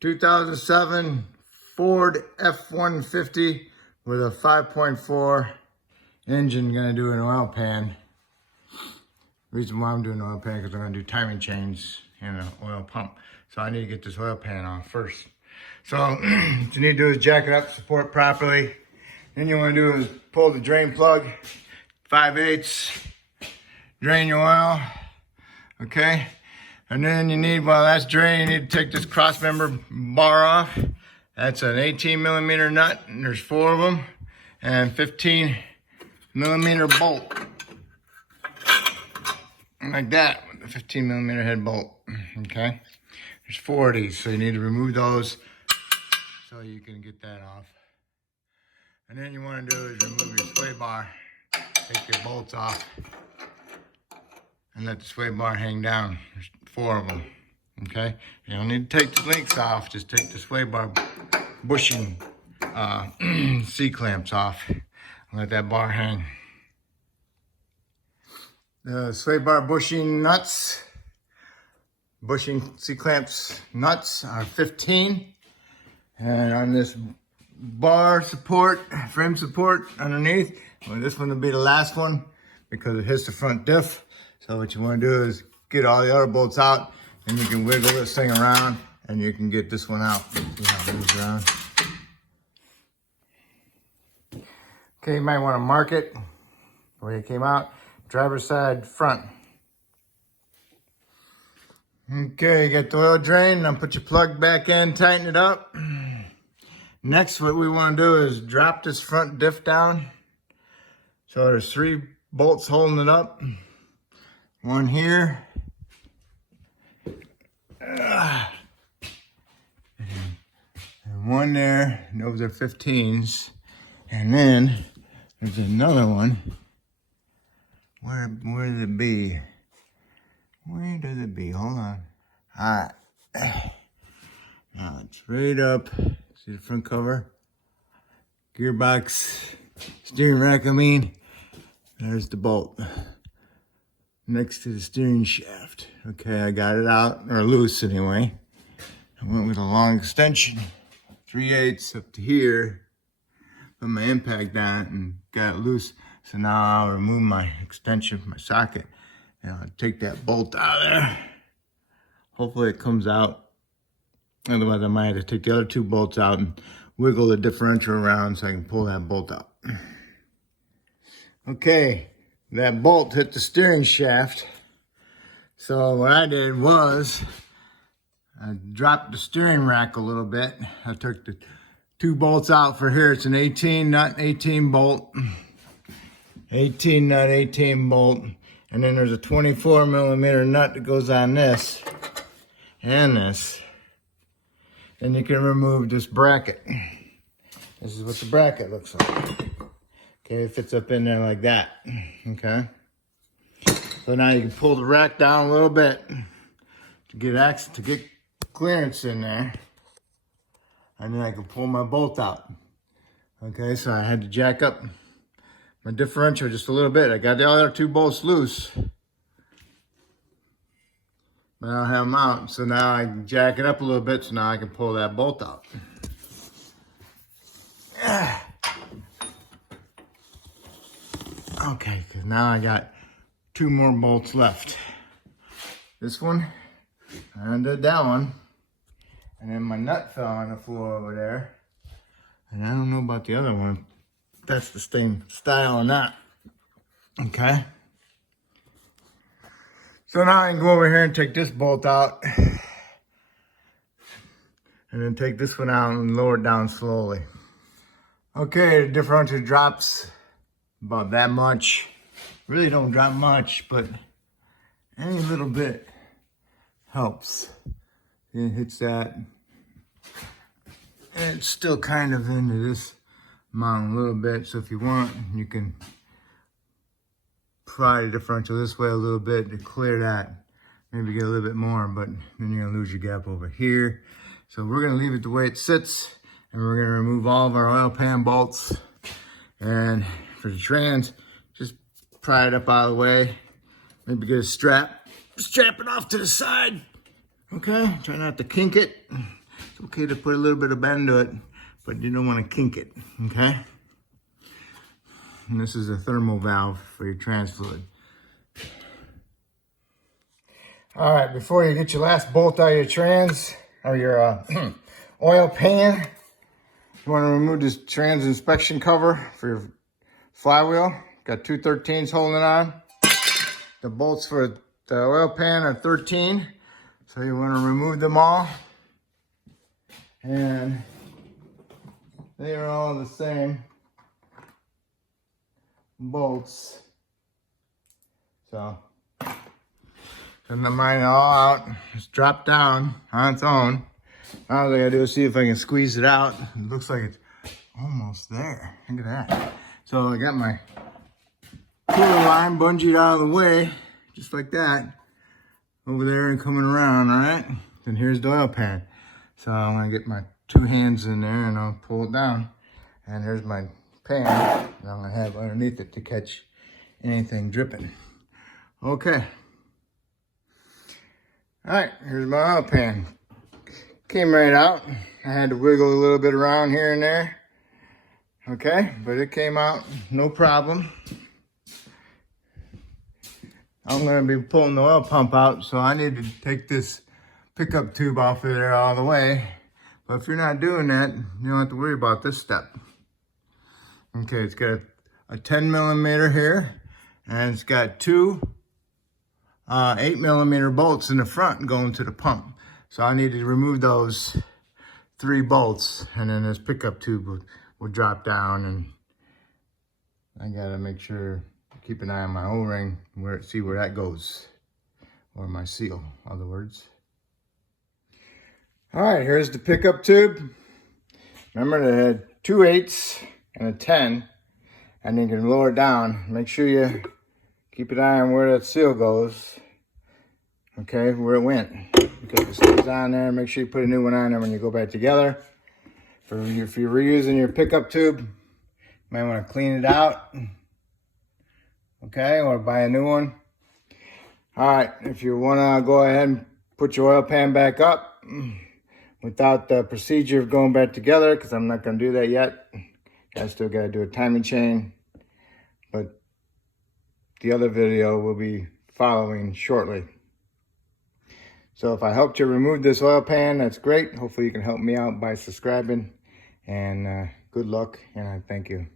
2007 Ford F150 with a 5.4 engine. Gonna do an oil pan. Reason why I'm doing an oil pan because I'm gonna do timing chains and an oil pump. So I need to get this oil pan off first. So what you need to do is jack it up, support properly. Then you want to do is pull the drain plug, 5/8, drain your oil, okay? And then you need, while that's draining, you need to take this cross member bar off. That's an 18mm nut, and there's 4 of them, and 15mm bolt. Like that, with the 15mm head bolt, okay? There's 4 of these, so you need to remove those so you can get that off. And then you want to do is remove your sway bar, take your bolts off, and let the sway bar hang down. There's 4 of them, okay? You don't need to take the links off, just take the sway bar bushing C-clamps off and let that bar hang. The sway bar bushing nuts, bushing C-clamps nuts are 15. And on this bar support, frame support underneath, well, this one will be the last one because it hits the front diff. So what you want to do is get all the other bolts out, and you can wiggle this thing around and you can get this one out. See how it moves around. Okay, you might want to mark it the way it came out. Driver's side front. Okay, you got the oil drain. Now put your plug back in, tighten it up. Next, what we want to do is drop this front diff down. So there's 3 bolts holding it up. One here. And one there. Those are 15s. And then there's another one. Where does it be? Where does it be? Hold on. All right. Now it's right up. See the front cover? Gearbox, steering rack, I mean. There's the bolt next to the steering shaft. Okay, I got it out, or loose anyway. I went with a long extension, 3/8 up to here. Put my impact on it and got it loose. So now I'll remove my extension from my socket and I'll take that bolt out of there. Hopefully it comes out. Otherwise, I might have to take the other 2 bolts out and wiggle the differential around so I can pull that bolt out. Okay, that bolt hit the steering shaft. So what I did was I dropped the steering rack a little bit. I took the 2 bolts out for here. It's an 18 nut, 18 bolt. 18 nut, 18 bolt. And then there's a 24mm nut that goes on this and this. And you can remove this bracket. This is what the bracket looks like. Okay, it fits up in there like that. Okay. So now you can pull the rack down a little bit to get access, to get clearance in there. And then I can pull my bolt out. Okay, so I had to jack up my differential just a little bit. I got the other 2 bolts loose, but I don't have them out. So now I can jack it up a little bit, so now I can pull that bolt out. Okay, because now I got 2 more bolts left. This one, I undid that one. And then my nut fell on the floor over there. And I don't know about the other one. That's the same style or not. Okay. So now I can go over here and take this bolt out. And then take this one out and lower it down slowly. Okay, the differential drops about that much. Really don't drop much, but any little bit helps. It hits that. And it's still kind of into this amount a little bit. So if you want, you can pry the differential this way a little bit to clear that. Maybe get a little bit more, but then you're gonna lose your gap over here. So we're gonna leave it the way it sits, and we're gonna remove all of our oil pan bolts. And for the trans, just pry it up out of the way. Maybe get a strap it off to the side. Okay, try not to kink it. It's okay to put a little bit of bend to it, but you don't want to kink it, okay? And this is a thermal valve for your trans fluid. All right, before you get your last bolt out of your trans, or your oil pan, you want to remove this trans inspection cover for your flywheel. Got 2 13s holding it on. The bolts for the oil pan are 13, so you want to remove them all. And they are all the same bolts. So, turn the mine all out. Just drop down on its own. Now all I gotta do is see if I can squeeze it out. It looks like it's almost there. Look at that. So I got my cooler line bungeed out of the way, just like that, over there and coming around, all right? Then here's the oil pan. So I'm gonna get my 2 hands in there and I'll pull it down. And here's my pan that I'm gonna have underneath it to catch anything dripping. Okay. All right, here's my oil pan. Came right out. I had to wiggle a little bit around here and there. Okay, but it came out no problem. I'm gonna be pulling the oil pump out, so I need to take this pickup tube off of there all the way. But if you're not doing that, you don't have to worry about this step. Okay, it's got a 10 millimeter here, and it's got 2 8 millimeter bolts in the front going to the pump. So I need to remove those 3 bolts, and then this pickup tube will drop down, and I gotta make sure, keep an eye on my O-ring, see where that goes, or my seal, in other words. All right, here's the pickup tube. Remember, they had 2 8s and a 10, and you can lower it down. Make sure you keep an eye on where that seal goes. Okay, where it went. Because it stays on there. Make sure you put a new one on there when you go back together. If you're reusing your pickup tube, you might want to clean it out. Okay, or buy a new one. All right, if you want to go ahead and put your oil pan back up without the procedure of going back together, because I'm not going to do that yet. I still got to do a timing chain. But the other video will be following shortly. So if I helped you remove this oil pan, that's great. Hopefully you can help me out by subscribing. And good luck, and I thank you.